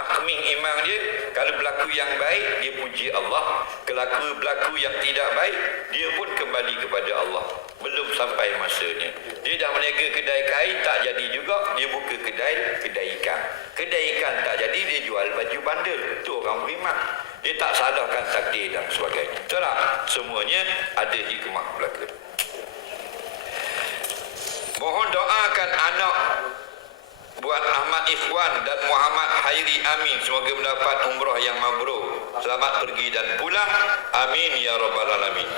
kemah keming iman dia. Kalau berlaku yang baik, dia puji Allah. Kalau berlaku yang tidak baik, dia pun kembali kepada Allah. Belum sampai masanya. Dia dah meniaga kedai kain, tak jadi juga, dia buka kedai ikan. Kedai ikan tak jadi, dia jual baju bandel. Itu orang beriman. Dia tak salahkan takdir dan sebagainya. Betul tak? Semuanya ada hikmah belaka. Mohon doakan anak buat Ahmad Ikhwan dan Muhammad Hairi Amin, semoga mendapat umrah yang mabrur, selamat pergi dan pulang, amin ya rabbal alamin.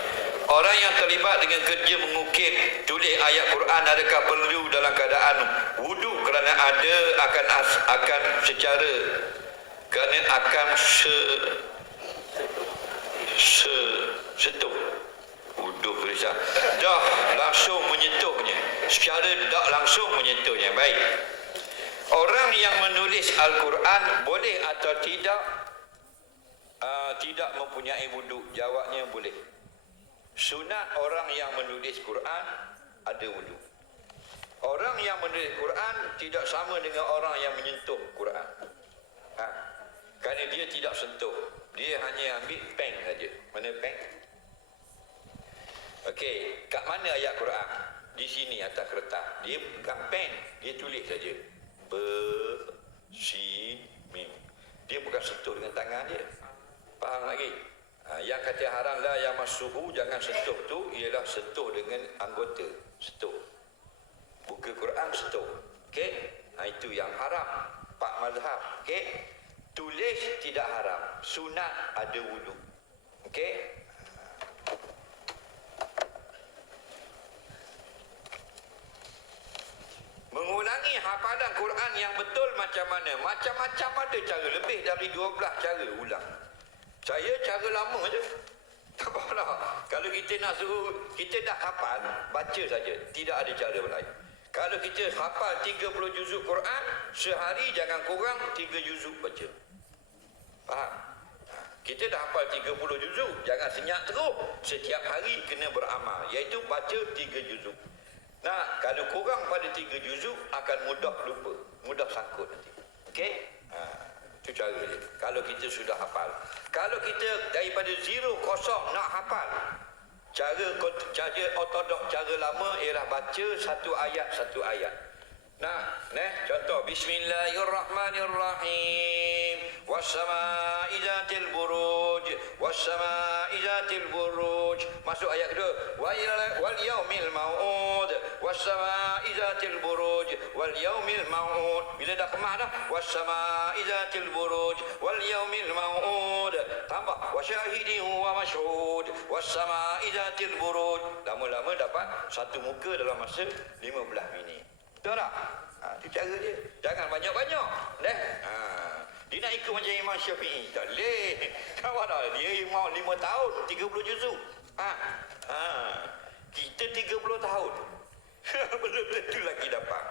Orang yang terlibat dengan kerja mengukir, tulis ayat Quran, adakah perlu dalam keadaan wudu? Kerana ada akan secara kerana akan setuh wudu risau. Dah langsung menyentuhnya, secara tak langsung menyentuhnya. Baik. Orang yang menulis Al-Quran boleh atau tidak tidak mempunyai wudu? Jawabnya boleh. Sunat orang yang menulis Quran ada wudu. Orang yang menulis Quran tidak sama dengan orang yang menyentuh Quran. Kerana dia tidak sentuh, dia hanya ambil pen saja. Mana pen? Okey, kat mana ayat Quran? Di sini atas kertas. Dia pegang pen, dia tulis saja. Mim. Dia bukan sentuh dengan tangan dia. Faham lagi? Yang kata haram la yamassuhu, jangan sentuh tu, ialah sentuh dengan anggota. Sentuh. Buka Quran sentuh. Okey? Itu yang haram. Pak mazhab. Okey? Tulis tidak haram. Sunat ada wudu. Okey? Mengulangi hafalan Quran yang betul macam mana? Macam-macam ada cara. Lebih dari 12 cara ulang. Saya cara lama je. Tak apalah. Kalau kita nak suruh, kita dah hafal, baca saja. Tidak ada cara lain. Kalau kita hafal 30 juzuk Quran, sehari jangan kurang 3 juzuk baca. Faham? Kita dah hafal 30 juzuk, jangan senyap terus. Setiap hari kena beramal, iaitu baca 3 juzuk. Nah, kalau kurang pada 3 juzuk akan mudah lupa, mudah sangkut nanti. Okey? Itu cara dia. Kalau kita sudah hafal. Kalau kita daripada 0 kosong nak hafal, cara ortodok, cara lama ialah baca satu ayat. Nah, contoh Bismillahirrahmanirrahim. Was-samaa'i dzatil buruj, was-samaa'i dzatil buruj. Masuk ayat kedua. Wal yaumil mau'ud, was-samaa'i dzatil buruj, wal yaumil mau'ud. Bila dah kemah dah, was-samaa'i dzatil buruj, wal yaumil mau'ud. Tambah wasyahidin wa masyhud, was-samaa'i dzatil buruj. Lama-lama dapat satu muka dalam masa 15 minit. Betul tak? Itu cara dia. Jangan banyak-banyak. Dia nak ikut macam Imam Syafi'i. Tak boleh. Kawan dah. Dia Imam 5 tahun, 30 juzuk. Kita 30 tahun. Belum tentu lagi dapat.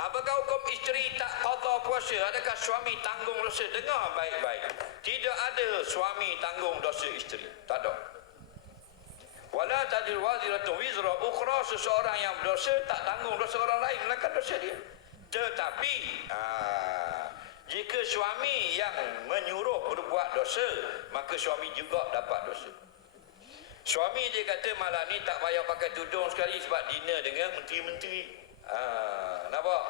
Apakah hukum isteri tak qada puasa? Adakah suami tanggung dosa? Dengar baik-baik. Tidak ada suami tanggung dosa isteri. Tak ada. Wala taziru waziratun wizra ukhra, seseorang yang berdosa tak tanggung dosa orang lain, melainkan dosa dia. Tetapi jika suami yang menyuruh berbuat dosa, maka suami juga dapat dosa. Suami dia kata malam ni tak payah pakai tudung sekali sebab dinner dengan menteri-menteri. Nampak?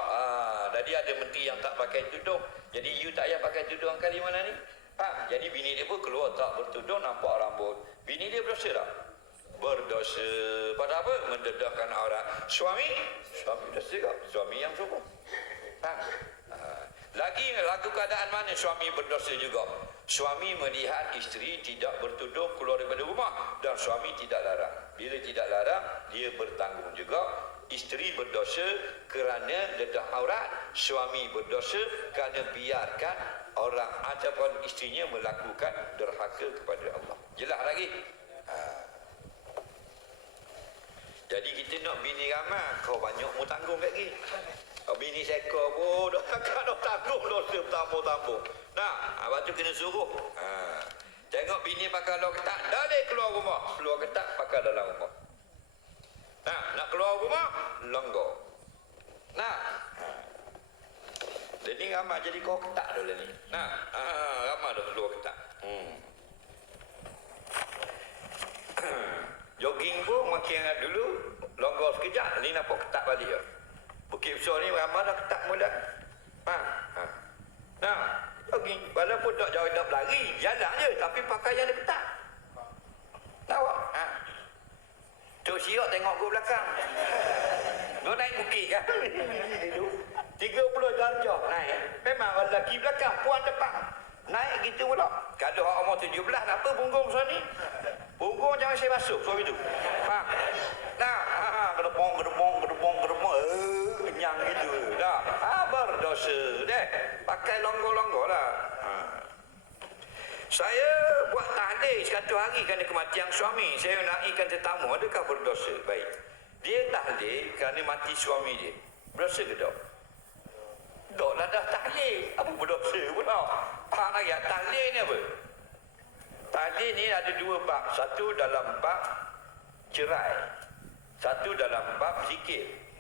Jadi ada menteri yang tak pakai tudung, jadi you tak payah pakai tudung kali malam ni. Jadi bini dia pun keluar tak bertudung, nampak rambut. Bini dia berdosa tak? Berdosa. Pada apa? Mendedahkan aurat. Suami dosa juga. Suami yang suruh. Lagi lagu keadaan mana suami berdosa juga? Suami melihat isteri tidak bertudung keluar daripada rumah dan suami tidak larang. Bila tidak larang, dia bertanggung juga. Isteri berdosa kerana dedah aurat. Suami berdosa kerana biarkan orang ataupun isterinya melakukan derhaka kepada Allah. Jelas lagi? Jadi kita nak bini ramai, kau banyak mu tanggung lagi. Kau bini sekor pun dah tanggung dosa bertambung-tambung. Nah, lepas tu kena suruh. Tengok bini pakai luar ketat, dah boleh keluar rumah. Keluar ketat pakai dalam rumah. Nak keluar rumah, longgar. Jadi ramai jadi kau ketak dulu ni. Nah, ramai dah keluar ketak. Jogging pun makin ingat dulu, longgar sekejap, ni nampak ketak balik. Bukit Besar ni ramai dah ketak mula. Nah, jogging, walaupun tak jauh tak berlari, jalan je, tapi pakaian dia ketak. Tahu tak? Cuk siok tengok ke belakang. Dia naik bukit kan? 30 darjah naik. Memang orang lelaki belakang, puan depan. Naik gitu pula. Kalau orang umur 17, apa punggung besar ni? Punggung jangan saya masuk, suami tu. Faham? Nah, gedepong. Kenyang gitu. Dah, berdosa. Deh, pakai longgar-longgar lah. Saya buat tahlil 100 hari kerana kematian suami. Saya naikkan tetamu, adakah berdosa? Baik. Dia tahlil kerana mati suami dia. Berdosa ke tak? Tak lah dah tahlil. Apa berdosa pula? Faham lagi? Tahlil ni apa? Tahlil ni ada dua bab. Satu dalam bab cerai. Satu dalam bab zikir.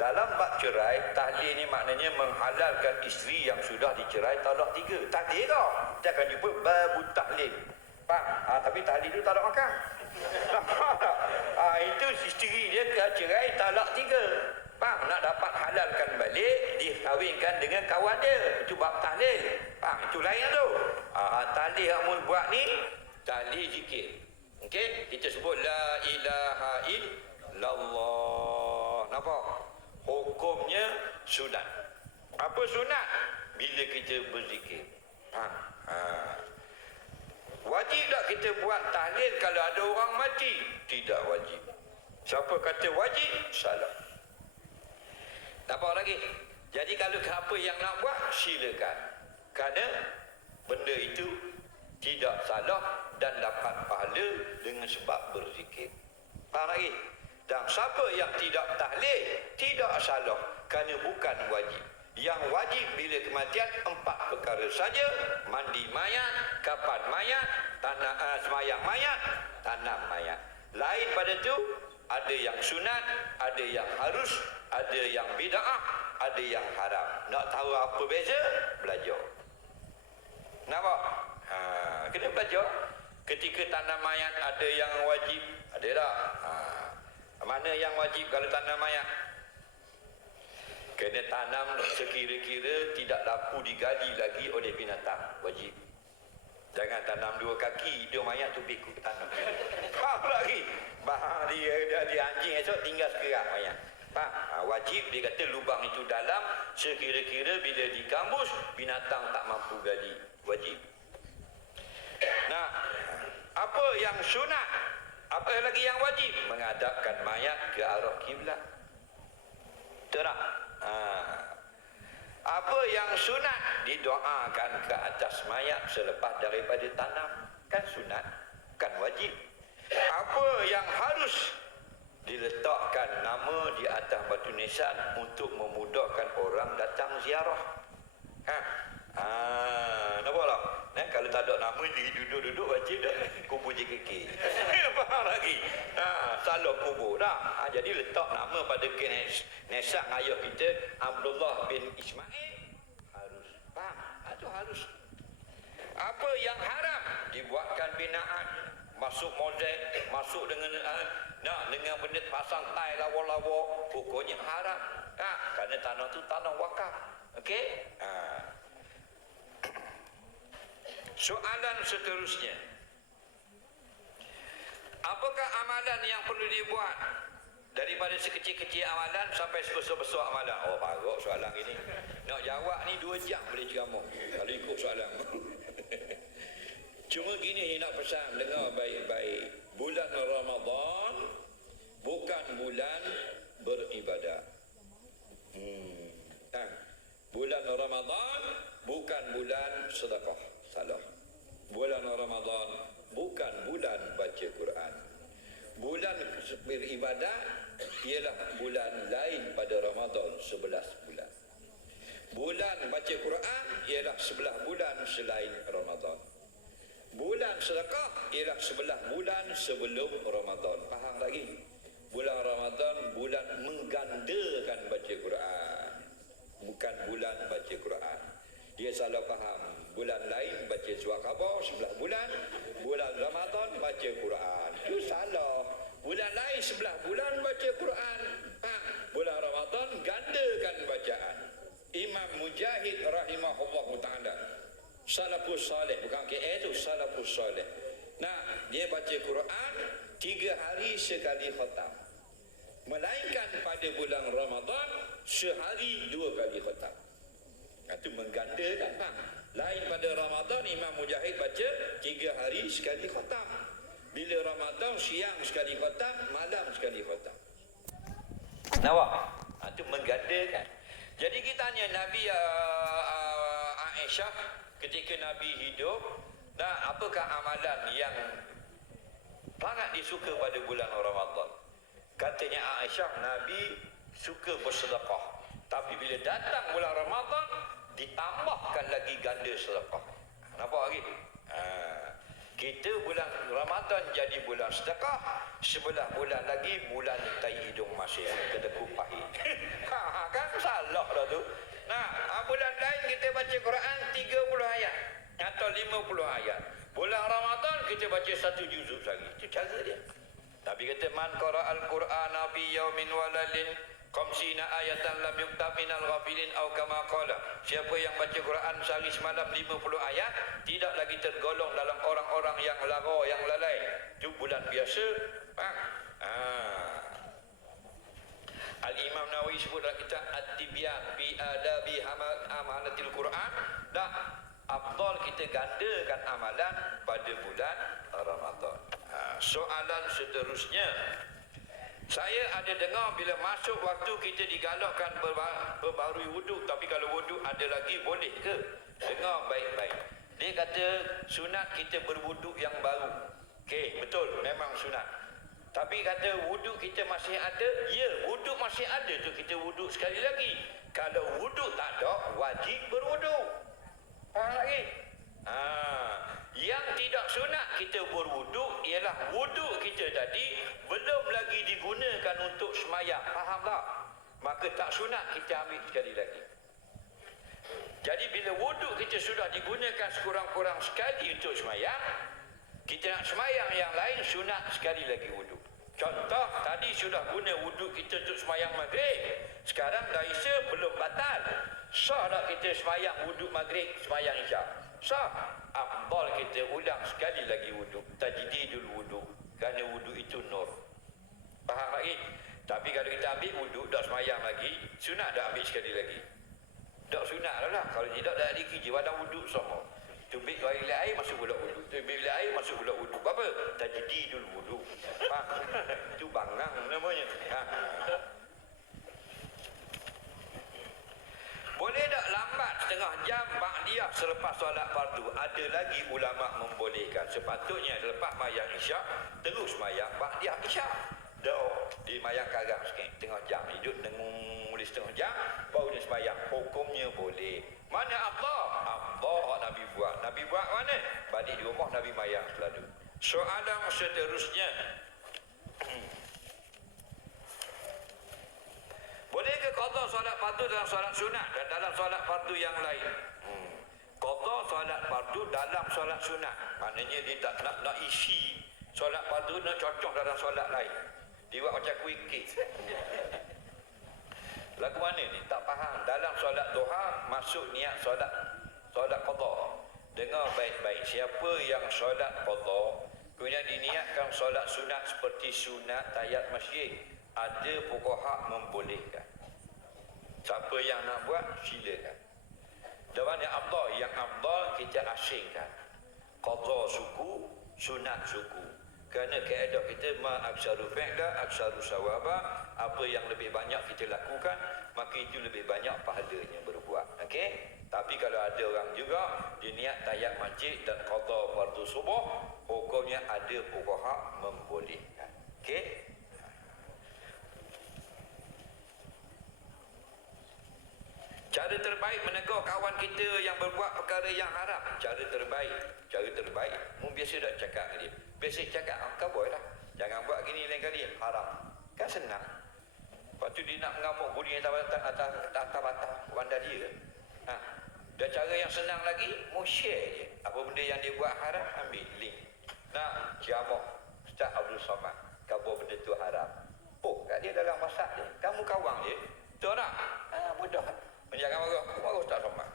Dalam bab cerai, tahlil ni maknanya menghalalkan isteri yang sudah dicerai talak 3. Tahlil tau. Kita akan jumpa babu tahlil. Faham? Tapi tahlil tu talak makan. Itu isteri dia cerai talak 3. Faham? Nak dapat halalkan balik, dikahwinkan dengan kawan dia. Itu bab tahlil. Faham? Itu lain tu. Tahlil yang mul buat ni, tahlil zikir. Okey? Kita sebut la ilaha illallah. Nampak? Hukumnya sunat. Apa sunat? Bila kita berzikir. Wajib tak kita buat tahlil kalau ada orang mati? Tidak wajib. Siapa kata wajib? Salah. Nampak lagi? Jadi kalau apa yang nak buat, silakan. Kerana benda itu tidak salah dan dapat pahala dengan sebab berzikir. Faham lagi? Dan siapa yang tidak tahlil, tidak salah kerana bukan wajib. Yang wajib bila kematian 4 perkara saja: mandi mayat, kapan mayat, semayang mayat, tanam mayat. Lain pada itu, ada yang sunat, ada yang harus, ada yang bid'ah, ada yang haram. Nak tahu apa beza? Belajar. Nampak? Kena belajar. Ketika tanam mayat ada yang wajib, ada tak? Mana yang wajib kalau tanam mayat? Kena tanam sekira-kira tidak laku digali lagi oleh binatang. Wajib. Jangan tanam 2 kaki, dia mayat tu pikuk tanam. Faham lagi? Dia anjing esok tinggal sekerak mayat. Faham? Wajib, dia kata lubang itu dalam, sekira-kira bila dikambus, binatang tak mampu gali. Wajib. Nah, apa yang sunat? Apa lagi yang wajib? Menghadapkan mayat ke arah kiblat. Betul tak? Apa yang sunat? Didoakan ke atas mayat selepas daripada tanam. Kan sunat, kan wajib. Apa yang harus? Diletakkan nama di atas batu nisan untuk memudahkan orang datang ziarah. Nampak tak? Kalau tak ada nama, dia duduk-duduk baca dah kubur JKK. Faham lagi? Salah kubur dah. Jadi letak nama pada nesak ayah kita, Abdullah bin Ismail. Harus. Faham? Itu harus. Apa yang haram? Dibuatkan binaan, masuk mozaik, masuk dengan benda pasang tai lawa-lawa. Pokoknya haram. Kerana tanah tu tanah wakaf. Okey? Soalan seterusnya, apakah amalan yang perlu dibuat? Daripada sekecil-kecil amalan sampai sebesar-besar amalan. Oh, bagus soalan ini. Nak jawab ni 2 jam boleh ceramah kalau ikut soalan. Cuma gini nak pesan, dengar baik-baik. Bulan Ramadan bukan bulan beribadah. Bulan Ramadan bukan bulan sedekah. Salah. Bulan Ramadan bukan bulan baca Quran. Bulan beribadah ialah bulan lain pada Ramadan, 11 bulan. Bulan baca Quran ialah 11 bulan selain Ramadan. Bulan sedekah ialah 11 bulan sebelum Ramadan. Faham lagi? Bulan Ramadan bulan menggandakan baca Quran, bukan bulan baca Quran. salah faham. Bulan lain baca surat khabar sebelah bulan. Bulan Ramadan baca Quran. Itu salah. Bulan lain sebelah bulan baca Quran. Bulan Ramadan gandakan bacaan. Imam Mujahid rahimahullah ta'ala, salafus salih, bukan KL tu, salafus salih. Nah, dia baca Quran 3 hari sekali khatam. Melainkan pada bulan Ramadan sehari 2 kali khatam. Itu menggandakan, bang. Lain pada Ramadan Imam Mujahid baca 3 hari sekali khatam. Bila Ramadan siang sekali khatam, malam sekali khatam. Nampak? Itu menggandakan. Jadi kita tanya Nabi Aisyah ketika Nabi hidup, dan apakah amalan yang sangat disuka pada bulan Ramadan? Katanya Aisyah, Nabi suka bersedekah. Tapi bila datang bulan Ramadan, ditambahkan lagi ganda sedekah. Nampak lagi? Kita bulan Ramadan jadi bulan sedekah, sebelah bulan lagi bulan tai hidung masin, kedekut pahit. Kan salah dah tu. Nah, bulan lain kita baca Quran 30 ayat atau 50 ayat. Bulan Ramadan kita baca 1 juzuk sehari. Itu cara dia. Tapi kata man qara'al Qur'ana fi yaumin wa lailin khamsina ayatan lam yuktab minal ghafilin aw kama qala. Siapa yang baca Quran sehari semalam 50 ayat tidak lagi tergolong dalam orang-orang yang lara, yang lalai. Itu bulan biasa. Al-Imam Nawawi sebut dalam kitab At-Tibyan fi adabi amanatil Quran, dah afdal kita gandakan amalan pada bulan Ramadan. Soalan seterusnya, saya ada dengar bila masuk waktu kita digalakkan berbarui wuduk, tapi kalau wuduk ada lagi boleh ke? Dengar baik-baik. Dia kata sunat kita berwuduk yang baru. Okey, betul, memang sunat. Tapi kata wuduk kita masih ada, ya, wuduk masih ada tu kita wuduk sekali lagi. Kalau wuduk tak ada, wajib berwuduk. Faham lagi? Yang tidak sunat kita berwuduk ialah wuduk kita tadi belum lagi digunakan untuk semayang. Faham tak? Maka tak sunat kita ambil sekali lagi. Jadi bila wuduk kita sudah digunakan sekurang-kurang sekali untuk semayang, kita nak semayang yang lain sunat sekali lagi wuduk. Contoh, tadi sudah guna wuduk kita untuk semayang maghrib. Sekarang dah isya belum batal. Sah tak kita semayang wuduk maghrib, semayang isyak? Sah. Afdal kita ulang sekali lagi wuduk. Tajdidul wuduk. Kerana wuduk itu nur. Faham lagi? Tapi kalau kita ambil wuduk, dah semayang lagi, sunat dah ambil sekali lagi. Tak sunat lah. Kalau tidak, dah ada kerja badan wuduk sama. Tubik bilik air masuk pula wuduk. Tubik bilik air masuk pula wuduk. Apa? Tajdidul wuduk. Faham? Itu bangang namanya. Boleh tak lambat setengah jam ba'diyah selepas solat fardu? Ada lagi ulama membolehkan. Sepatutnya selepas mayang isyak terus mayang ba'diyah isyak. Di mayang karang sikit tengah jam, hidup dengung setengah jam baru dia sembahyang. Hukumnya boleh. Mana Allah? Allah Nabi buat. Nabi buat mana? Balik di rumah Nabi mayang selalu. Soalan seterusnya, boleh ke qada solat fardu dalam solat sunat dan dalam solat fardu yang lain? Qada solat fardu dalam solat sunat, maknanya dia tak nak isi solat fardu, nak cocok dalam solat lain. Dia buat macam kuih kek. Lagu mana ni? Tak faham. Dalam solat duha masuk niat solat qada. Dengar baik-baik. Siapa yang solat qada kemudian diniatkan solat sunat seperti sunat tayat masjid, ada fuqaha membolehkan. Siapa yang nak buat, silakan. Dan mana afdal? Yang afdal kita asingkan qada suku, sunat suku. Kerana kaedah kita ma aksaru fi'la aksaru sawaba, apa yang lebih banyak kita lakukan maka itu lebih banyak pahalanya berbuat. Okey? Tapi kalau ada orang juga dia niat tayat masjid dan qada fardu subuh, hukumnya ada fuqaha membolehkan. Okey? Cara terbaik menegur kawan kita yang berbuat perkara yang haram. Cara terbaik. Mu biasa dah cakap dengan dia. Biasa cakap, kau boleh lah. Jangan buat gini lain kali, haram. Kan senang. Lepas tu dia nak mengamuk budi atas batas bandar dia. Dan cara yang senang lagi, mau share je. Apa benda yang dia buat haram, ambil link. Nah, ceramah Ustaz Abdul Somad, khabar benda tu haram. Oh, kat dia dalam WhatsApp dia, kamu kawang dia. Betul tak? Mudah. Menjaga marah Ustaz Somad.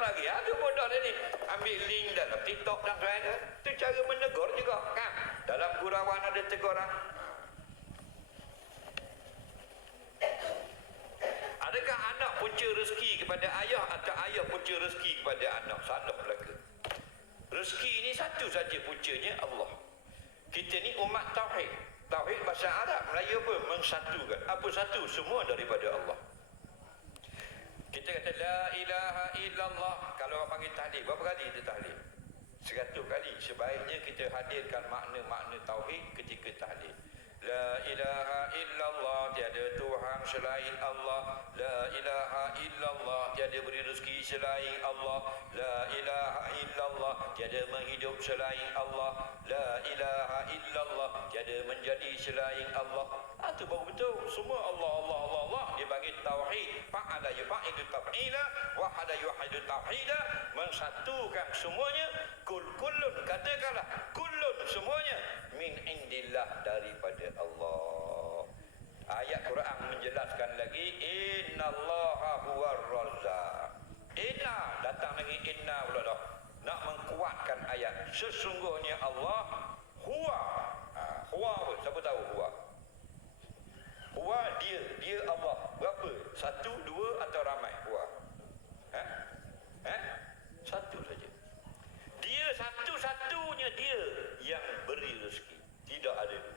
Lagi, tu mudah dia ni. Ambil link dalam TikTok dan lain-lain. Itu cara menegur juga. Kan? Dalam gurauan ada teguran. Adakah anak punca rezeki kepada ayah atau ayah punca rezeki kepada anak? Salah belaka. Rezeki ini satu saja puncanya Allah. Kita ni umat tauhid. Tauhid bahasa Arab, Melayu pun mensatukan. Apa satu? Semua daripada Allah. Kita kata la ilaha illallah. Kalau orang panggil tahlil, berapa kali kita tahlil? 100 kali. Sebaiknya kita hadirkan makna-makna tauhid ketika tahlil. La ilaha illallah, tiada Tuhan selain Allah. La ilaha illallah, tiada beri rezeki selain Allah. La ilaha illallah, tiada menghidup selain Allah. La ilaha illallah, tiada menjadi selain Allah. Itu baru betul. Semua Allah, Allah, Allah, Allah. Dia bagi tauhid. Fa'ala yufa'idu taf'ila, wahada yuha'idu tauhida. Mensatukan semuanya. Kullun, katakanlah. Kullun, semuanya. Min indillah, daripada Allah. Ayat Quran menjelaskan lagi, innallaha huwar razzaq. Inna, datang lagi inna pula dah. Nak mengkuatkan ayat. Sesungguhnya Allah huwa. Huwa apa? Siapa tahu huwa? Huwa dia Allah. Berapa? Satu, dua atau ramai? Huwa. Satu saja. Dia satu-satunya dia yang beri rezeki. Tidak ada dua.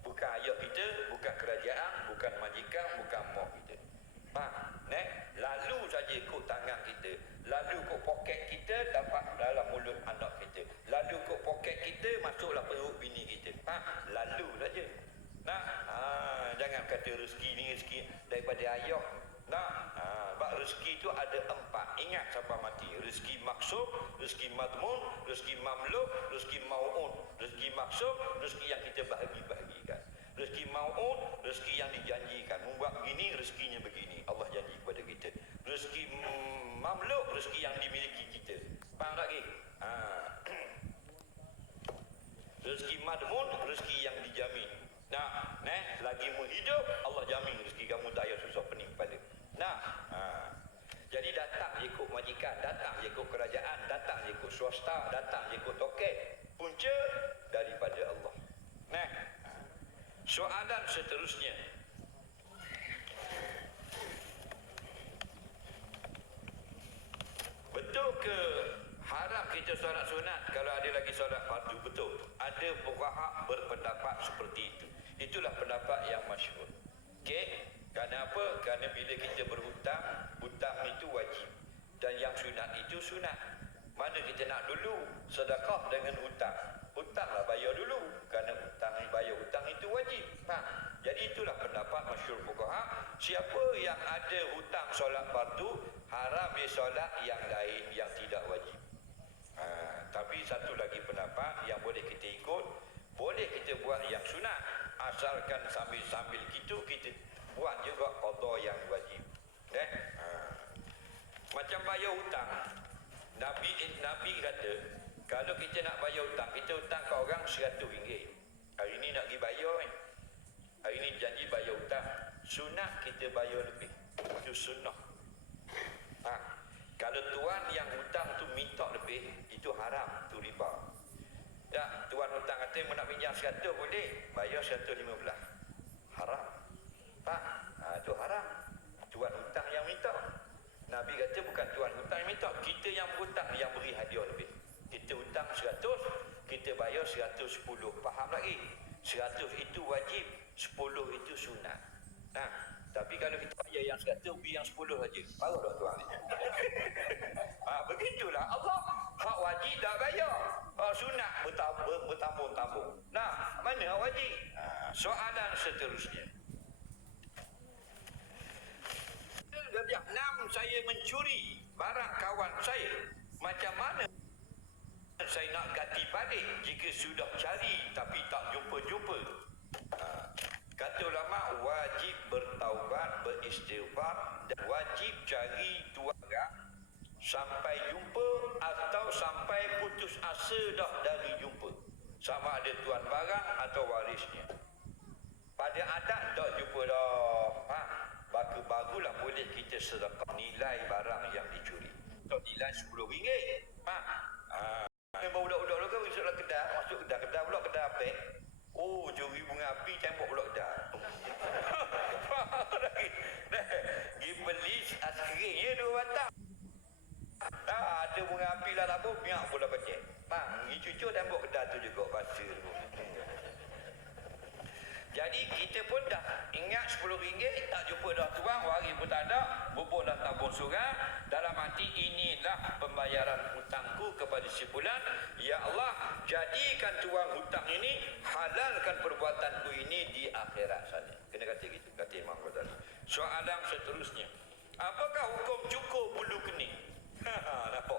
Bukan ayah kita, bukan kerajaan, bukan majikan, bukan mak kita. Lalu saja ikut tangan kita, lalu ikut poket kita, dapat dalam mulut anak kita, lalu ikut poket kita, masuklah perut bini kita. Lalu saja. Jangan kata rezeki ni rezeki daripada ayah. Sebab rezeki itu ada 4. Ingat sampai mati. Rezeki maksud, rezeki madmun, rezeki mamluk, rezeki mau'un. Rezeki maksud, rezeki yang kita bahagi-bahagikan. Rezeki mau'un, rezeki yang dijanjikan. Membuat begini, rezekinya begini. Allah janji kepada kita. Rezeki mamluk, rezeki yang dimiliki kita. Faham lagi? Rezeki madmun, rezeki yang dijamin. Lagi menghidup, Allah jamin rezeki kamu tak payah susah pening kepala. Jadi datang je ikut majikan, datang je ikut kerajaan, datang je ikut swasta, datang je ikut toket. Punca daripada Allah. Soalan seterusnya. Betul ke haram kita solat sunat kalau ada lagi solat fardu? Betul. Ada fuqaha berpendapat seperti itu. Itulah pendapat yang masyhur. Okey? Kerana apa? Kerana bila kita berhutang, hutang itu wajib. Dan yang sunat itu sunat. Mana kita nak dulu sedekah dengan hutang? Hutanglah bayar dulu. Kerana hutang bayar hutang itu wajib. Jadi itulah pendapat masyhur fuqaha. Siapa yang ada hutang solat fardu, haram dia solat yang lain yang tidak wajib. Tapi satu lagi pendapat yang boleh kita ikut, boleh kita buat yang sunat. Asalkan sambil-sambil kita buat juga qada yang wajib. Macam bayar hutang. Nabi kata, kalau kita nak bayar hutang, kita hutang ke orang RM100. Hari ni nak pergi bayar kan. Hari ni janji bayar hutang. Sunat kita bayar lebih. Itu sunnah. Kalau tuan yang hutang tu minta lebih, itu haram, itu riba. Tuan hutang kata nak pinjam 100 boleh, bayar 115. Haram. Itu haram. Tuan hutang yang minta. Nabi kata bukan tuan hutang yang minta, kita yang berhutang yang beri hadiah lebih. Kita hutang 100, kita bayar 110. Faham lagi? 100 itu wajib, 10 itu sunat. Tapi kalau kita bayar yang 100, beri yang 10 saja. Baru tak tuan? Begitulah Allah. Hak wajib tak bayar. Hak sunat bertambung-tambung. Mana hak wajib? Soalan seterusnya. Dia 6, saya mencuri barang kawan saya. Macam mana saya nak ganti balik jika sudah cari tapi tak jumpa-jumpa? Kata ulama, wajib bertaubat, beristighfar dan wajib cari tuan barang sampai jumpa atau sampai putus asa dah dari jumpa, sama ada tuan barang atau warisnya. Pada adat dah jumpa dah, barulah boleh kita sedekah nilai barang yang dicuri. Atau nilai RM10. Memang budak-budak lu kan masuk kedai, kedai pula kedai apa? Oh, curi bunga api tembok pula kedai. Pergi beli askrinya 2 batang. Ada bunga api lah labu, biar pula pecah. Ni cucu tembok kedai tu juga bahasa tu. Jadi kita pun dah ingat RM10 tak jumpa dah tuang, wari pun tak ada, bubur dah tabung surau. Dalam hati, inilah pembayaran hutangku kepada si fulan. Ya Allah, jadikan tuang hutang ini, halalkan perbuatanku ini di akhirat sana. Kena kata gitu, kata Imam Ghazali. Soalan seterusnya, apakah hukum cukur bulu kening? Nampak?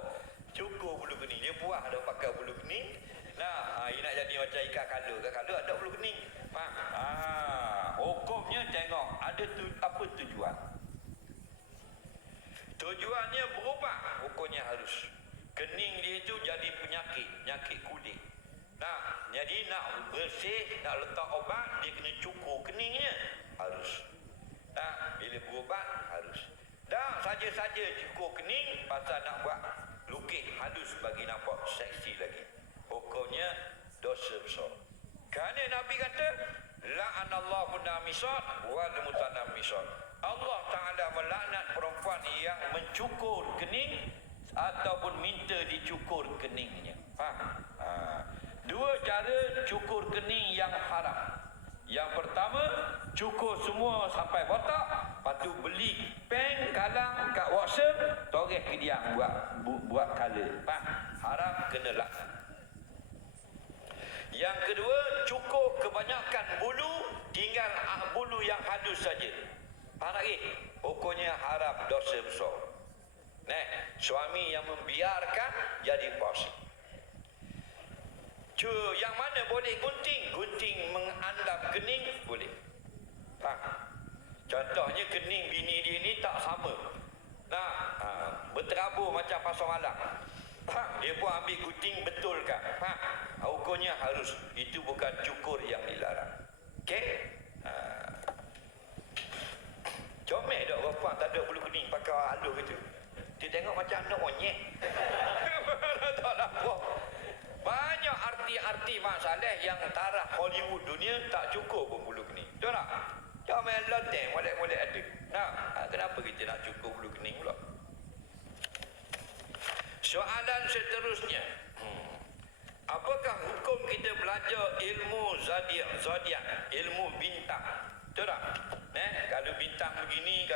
Cukur bulu kening. Dia puas dah pakai bulu kening. Dia nak jadi macam ikan kala. Ikan kala ada bulu kening. Hukumnya tengok ada apa tujuan. Tujuannya berubah, hukumnya harus. Kening dia itu jadi penyakit kulit. Jadi nak bersih, nak letak obat, dia kena cukur keningnya. Harus. Bila berubat, harus. Dah saja-saja cukur kening, pasal nak buat lukis halus bagi nampak seksi lagi. Hukumnya dosa besar. Kerana Nabi kata, la'anallahu namisat wal mutanammisat. Allah Ta'ala melaknat perempuan yang mencukur kening ataupun minta dicukur keningnya. Dua cara cukur kening yang haram. Yang pertama, cukur semua sampai botak, lepas tu beli pen kalang kat workshop, toreh ke dia buat color. Haram, kena laknat. Yang kedua, cukur kebanyakan bulu, tinggal bulu yang halus saja. Faham lagi? Hukumnya haram, dosa besar. Suami yang membiarkan jadi fasik. Yang mana boleh gunting? Gunting mengandam kening boleh. Contohnya kening bini dia ni tak sama. Berterabur macam pasar malam. Dia pun ambil gunting betulkan. Hukumnya harus. Itu bukan cukur yang dilarang. Okey? Comel tak perempuan tak ada bulu kening pakai halus gitu. Dia tengok macam anak monyet. Tak nampak. Banyak arti-arti Mak Saleh yang taraf Hollywood dunia tak cukur pun bulu kening. Betul tak? Comel loteng, molek-molek ada. Kenapa kita nak cukur bulu kening pula? Soalan seterusnya, apakah hukum kita belajar ilmu zodiak, ilmu bintang? Betul tak? Kalau bintang begini,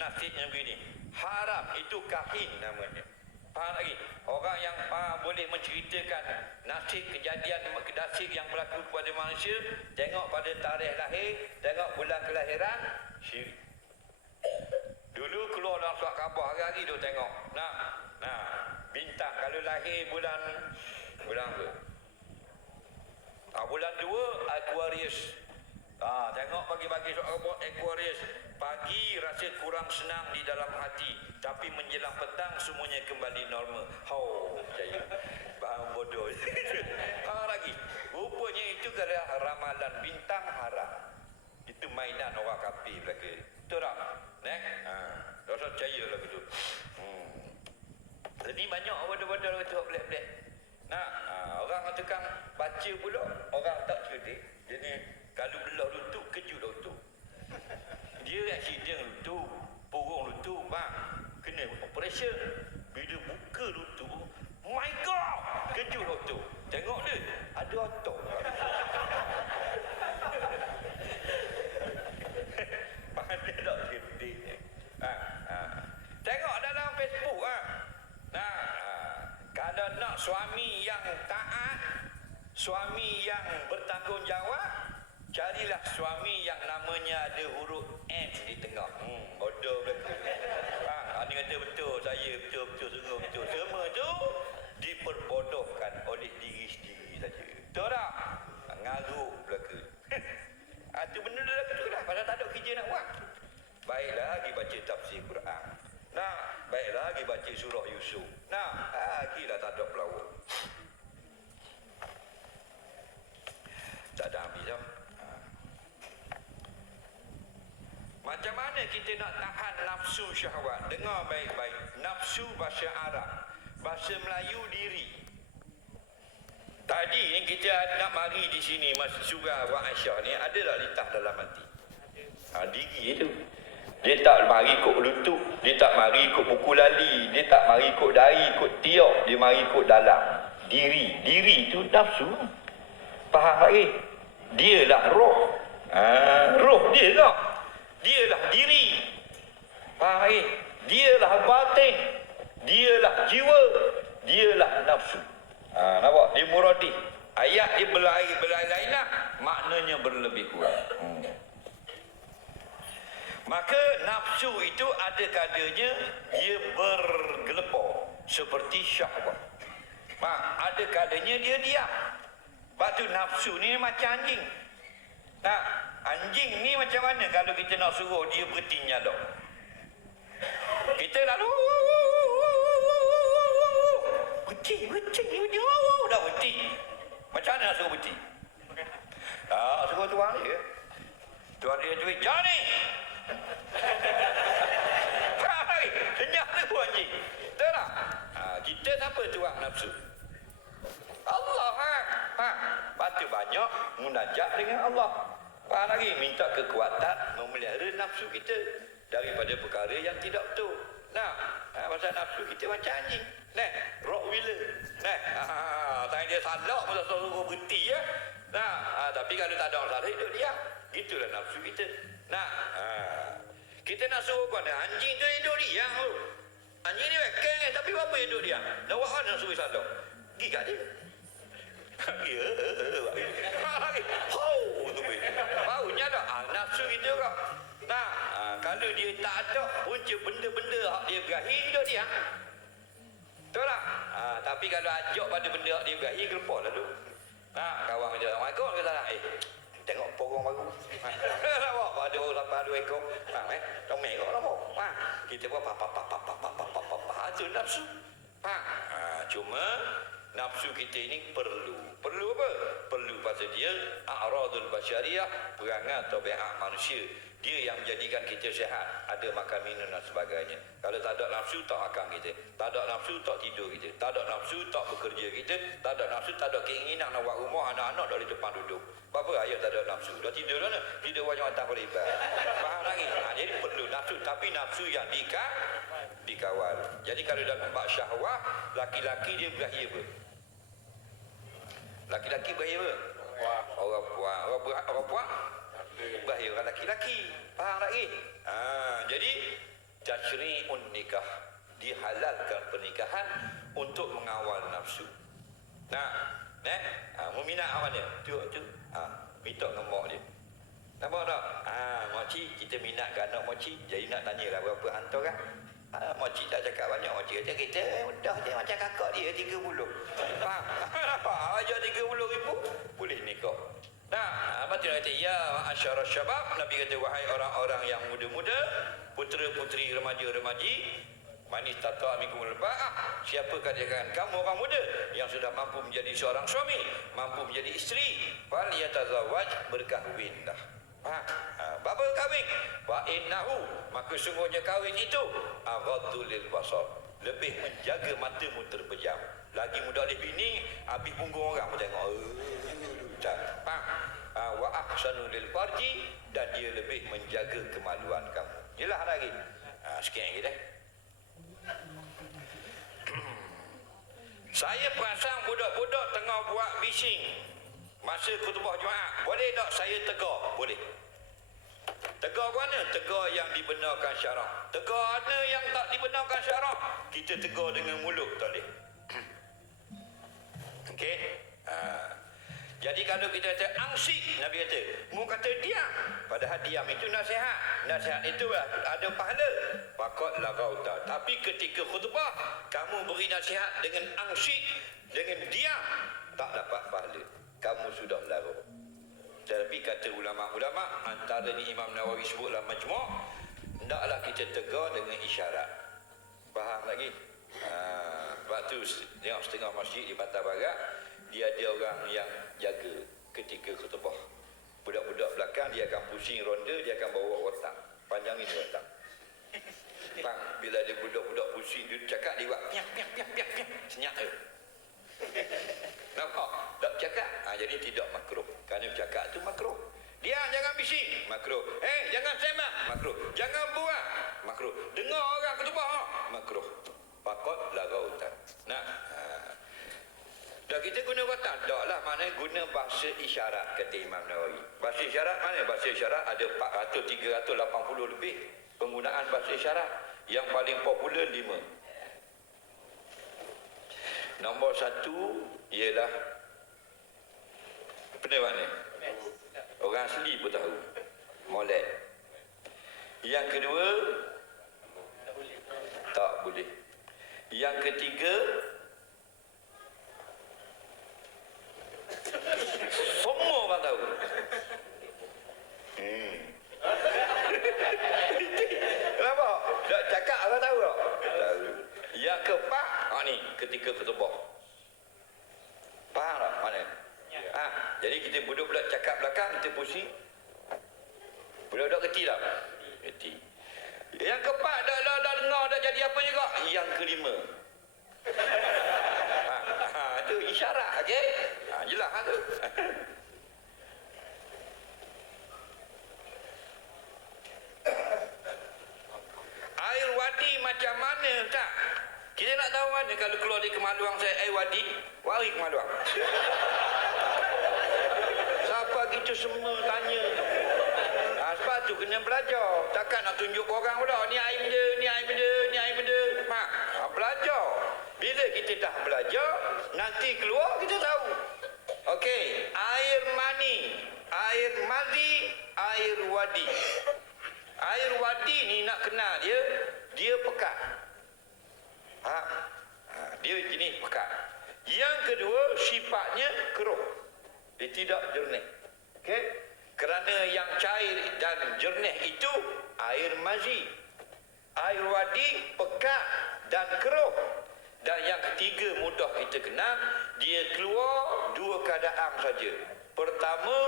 nasibnya begini. Haram, itu kahin namanya. Faham lagi? Orang yang boleh menceritakan nasib kejadian nasib yang berlaku pada manusia, tengok pada tarikh lahir, tengok bulan kelahiran, syirik. Dulu keluar dalam surat khabar, hari-hari tu tengok. Bintang kalau lahir bulan apa? Bulan 2 Aquarius. Tengok bagi-bagi surat khabar Aquarius. Pagi rasa kurang senang di dalam hati, tapi menjelang petang semuanya kembali normal. Percaya. Faham bodoh. Lagi. Rupanya itu adalah ramalan bintang haram. Itu mainan orang kafir belaka. Betul tak? Tak usah percaya lah begitu. Jadi banyak bodoh-bodoh itu pelik-pelik. Orang tukang baca pula, orang tak cerdik. Jadi kalau belah lutut, kejut lutut. Dia accident lutut, purung lutut, kena operation. Bila buka lutut, my God, kejut lutut. Tengok dia, ada otot. Pandai tak cerdik. Tengok dalam Facebook. Kalau nak suami yang taat, suami yang bertanggungjawab, carilah suami yang namanya ada huruf M di tengah. Bodoh belaka. Ni kata betul, saya betul, sungguh betul. Semua tu diperbodohkan oleh diri sendiri saja. Betul tak? Ngaruk belaka. Itu benda belaka tu lah. Pasal tak ada kerja nak buat. baik lagi baca tafsir Quran. Nah, baik lagi baca surah Yusuf. Nah, lagi dah tak ada pelawak. Tak ada habis dah. Macam mana kita nak tahan nafsu syahwat? Dengar baik-baik. Nafsu bahasa Arab, bahasa Melayu diri. Tadi ni kita nak mari di sini Mas Surah wa Aisyah ni ada tak litah dalam hati? Diri tu. Dia tak mari ikut lutut, dia tak mari ikut buku lali, dia tak mari ikut dahi, ikut tiok, dia mari ikut dalam. Diri tu nafsu. Faham lagi? Dialah roh. Roh dia tak? Dialah diri. Faham lagi? Dialah batin. Dialah jiwa. Dialah nafsu. Nampak? Dia muradi. Ayat dia berlain-lain lah. Maknanya berlebih kurang. Maka nafsu itu ada kadanya dia bergelepar seperti syahwat. Ada kadanya dia diam. Sebab tu nafsu ni macam anjing. Anjing ni macam mana kalau kita nak suruh dia berhenti nyalok? Kita lalu berhenti, dah berhenti. Macam mana nak suruh berhenti? Suruh tuan dia. Tuan dia cuit, jangan ni. Senyap tu anjing. Betul tak? Kita siapa tuan nafsu? Allah. Batu banyak munajat dengan Allah. Faham lagi? Minta kekuatan memelihara nafsu kita daripada perkara yang tidak betul. Pasal nafsu kita macam anjing. Rottweiler. Tanya dia salak pasal suruh berhenti ya. Tapi kalau tak ada orang salah hidup dia. Gitulah nafsu kita. Kita nak suruh kau anjing tu hidup dia. Anjing ni keng tapi apa hidup dia? Dah buat mana suruh salak? Pergi kat dia. Baunya dah nafsu kita kau. Kalau dia tak ada punca benda-benda dia berakhir hidup dia. Betul tak? Tapi kalau ajak pada benda dia berakhir gelepar lah tu. Kawan dia Assalamualaikum kata tengok porong baru. Nampak ada orang sampai 2 ekor. Comel kau nampak. Kita buat tu nafsu. Cuma nafsu kita ini perlu apa? Perlu pasal dia a'radul basyariah, perangai atau tabiat manusia. Dia yang menjadikan kita sihat, ada makan minum dan sebagainya. Kalau tak ada nafsu tak makan kita, tak ada nafsu tak tidur kita, tak ada nafsu tak bekerja kita, tak ada nafsu tak ada keinginan nak buat rumah, anak-anak dari depan duduk. Apa ayat tak ada nafsu? Dah tidur dah, tidur wajah atas beribadah. Faham lagi? Jadi perlu nafsu, tapi nafsu yang dikawal. Jadi kalau dalam bab syahwat, laki-laki dia berakhir apa? Laki-laki berakhir apa? Orang puan berakhir orang laki-laki. Faham lagi? Jadi tasyri'un nikah, dihalalkan pernikahan untuk mengawal nafsu. Meminat apa dia? Tu. Minta dengan mak dia. Nampak tak? Makcik, kita minat ke anak makcik. Jadi nak tanyalah berapa hantar kan? Makcik tak cakap banyak. Makcik kata kita mudah je macam kakak dia 30. Faham? Nampak? Ajar 30 ribu boleh nikah. Lepas tu kata ya ma'asyara syabab, Nabi kata wahai orang-orang yang muda-muda, putera-puteri remaja-remaji, manis tata amikumul ba'ah, siapakah di kalangan kamu orang muda yang sudah mampu menjadi seorang suami, mampu menjadi isteri, fal yatazawwaj, berkahwinlah. Bapa kahwin, wa innahu, maka sungguhnya kahwin itu aghaddu lil basar, lebih menjaga matamu terpejam. Lagi muda oleh bini, habis punggung orang pun tengok. Wa ahsanu lil farji, dan dia lebih menjaga kemaluan kamu. Jelas lagi. Sikit lagi dah. Saya perasan budak-budak tengah buat bising masa khutbah Jumaat. Boleh tak saya tegur? Boleh. Tegur mana? Tegur yang dibenarkan syarak. Tegur mana yang tak dibenarkan syarak, kita tegur dengan mulut tak boleh. Okey? Jadi kalau kita kata angsik, Nabi kata, mu kata diam. Padahal diam itu nasihat. Nasihat itu ada pahala. Faqad lagauta. Tapi ketika khutbah, kamu beri nasihat dengan angsik, dengan diam, tak dapat pahala. Kamu sudah larut. Tapi kata ulama-ulama, antara ni Imam Nawawi sebutlah majmu', taklah kita tegur dengan isyarat. Faham lagi? Sebab tu tengok setengah masjid di Pantai Barat, dia ada orang yang jaga ketika khutbah. Budak-budak belakang dia akan pusing ronda, dia akan bawa otak. Panjang ini otak. Faham? Bila ada budak-budak pusing, dia cakap, dia buat piak, piak, piak, piak, piak. Senyap tu. Nampak? Tak cakap. Jadi tidak makruh. Kerana cakap tu makruh. Dia jangan bising, makruh. Jangan semak, makruh. Jangan buang, makruh. Dengar orang khutbah, makruh. Pakot larautan. Dah kita guna rotan? Tak lah, maknanya guna bahasa isyarat, kata Imam Nawawi. Bahasa isyarat mana? Bahasa isyarat ada 400, 380 lebih penggunaan bahasa isyarat. Yang paling popular 5. Nombor 1 ialah apa makna? Orang asli pun tahu. Molek. Yang kedua, tak boleh. Yang ketiga, semua orang tahu. Kenapa? Tak cakap orang tahu tak? Tahu. Yang keempat, ni ketika khutbah. Faham tak mana? Jadi kita budak-budak cakap belakang, kita pusing. Budak-budak kerti tak? Kerti. Yang keempat, dah dengar, dah jadi apa juga? Yang kelima. Itu isyarat, okey? Jelas tu. Air wadi macam mana tak? Kita nak tahu mana kalau keluar dari kemaluan saya air wadi, wari kemaluan. Siapa gitu semua tanya. Sebab tu kena belajar. Takkan nak tunjuk orang pula. Ni air benda, ni air benda, ni air benda. Belajar. Bila kita dah belajar, nanti keluar kita tahu. Okey, air mani, air mazi, air wadi. Air wadi ni nak kenal dia, dia pekat. Dia jenis pekat. Yang kedua, sifatnya keruh. Dia tidak jernih. Okey? Kerana yang cair dan jernih itu air mazi. Air wadi pekat dan keruh. Dan yang ketiga mudah kita kenal, dia keluar 2 keadaan saja. Pertama,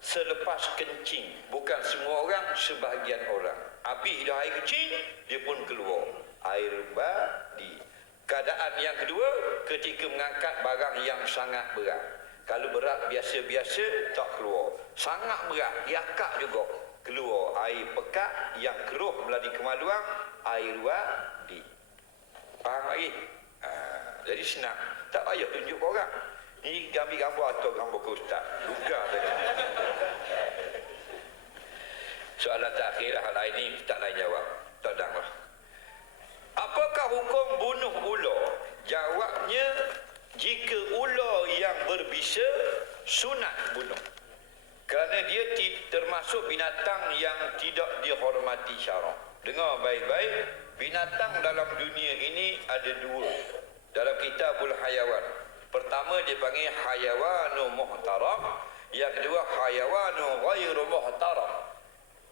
selepas kencing. Bukan semua orang, sebahagian orang. Habis dah air kencing, dia pun keluar. Air wadi. Keadaan yang kedua, ketika mengangkat barang yang sangat berat. Kalau berat biasa-biasa, tak keluar. Sangat berat, diangkat juga. Keluar air pekat yang keruh melalui kemaluan, air wadi. Faham lagi? Jadi senang. Tak payah tunjuk orang. Ni gambar-gambar atau gambar ke ustaz. Lugar tadi. Soalan terakhir hal lain ni tak lain jawab. Tak danglah. Apakah hukum bunuh ular? Jawabnya, jika ular yang berbisa, sunat bunuh. Kerana dia termasuk binatang yang tidak dihormati syarak. Dengar baik-baik, binatang dalam dunia ini ada 2. Dalam kitabul hayawan. Pertama dia panggil hayawanu muhtaram, yang kedua hayawanu ghairu muhtaram.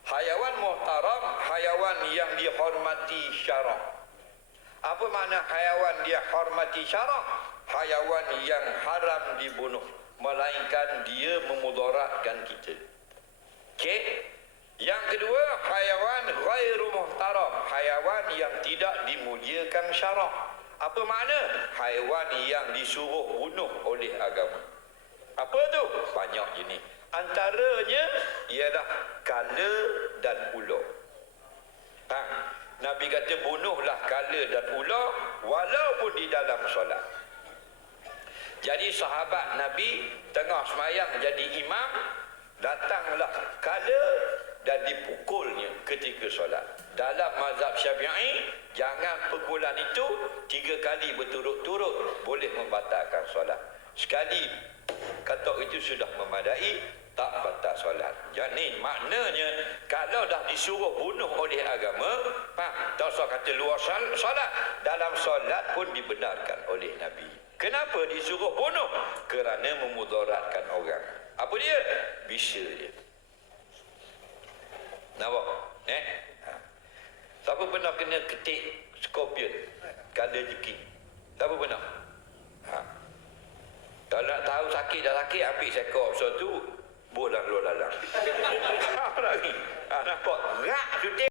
Hayawan muhtaram, hayawan yang dihormati syarak. Apa makna hayawan dia hormati syarak? Hayawan yang haram dibunuh, melainkan dia memudaratkan kita. Okey? Yang kedua, hayawan ghairu muhtaram, hayawan yang tidak dimuliakan syarak. Apa makna? Haiwan yang disuruh bunuh oleh agama. Apa tu? Banyak jenis. Antaranya ialah kala dan ular. Nabi kata bunuhlah kala dan ular walaupun di dalam solat. Jadi sahabat Nabi tengah semayang jadi imam, datanglah kala dan dipukulnya ketika solat. Dalam mazhab Syafi'i, jangan pukulan itu 3 kali berturut-turut boleh membatalkan solat. Sekali katok itu sudah memadai, tak batal solat. Jadi maknanya kalau dah disuruh bunuh oleh agama, tak usah kata luar solat, dalam solat pun dibenarkan oleh Nabi. Kenapa disuruh bunuh? Kerana memudaratkan orang. Apa dia? Bisa dia. Nampak? Siapa pernah kena ketik scorpion? Color jeki. Siapa pernah? Ha. Kalau nak tahu sakit tak sakit, ambil sekor option tu, buat dalam luar dalam. Apa lagi? Ha, nampak? Rak, syuting.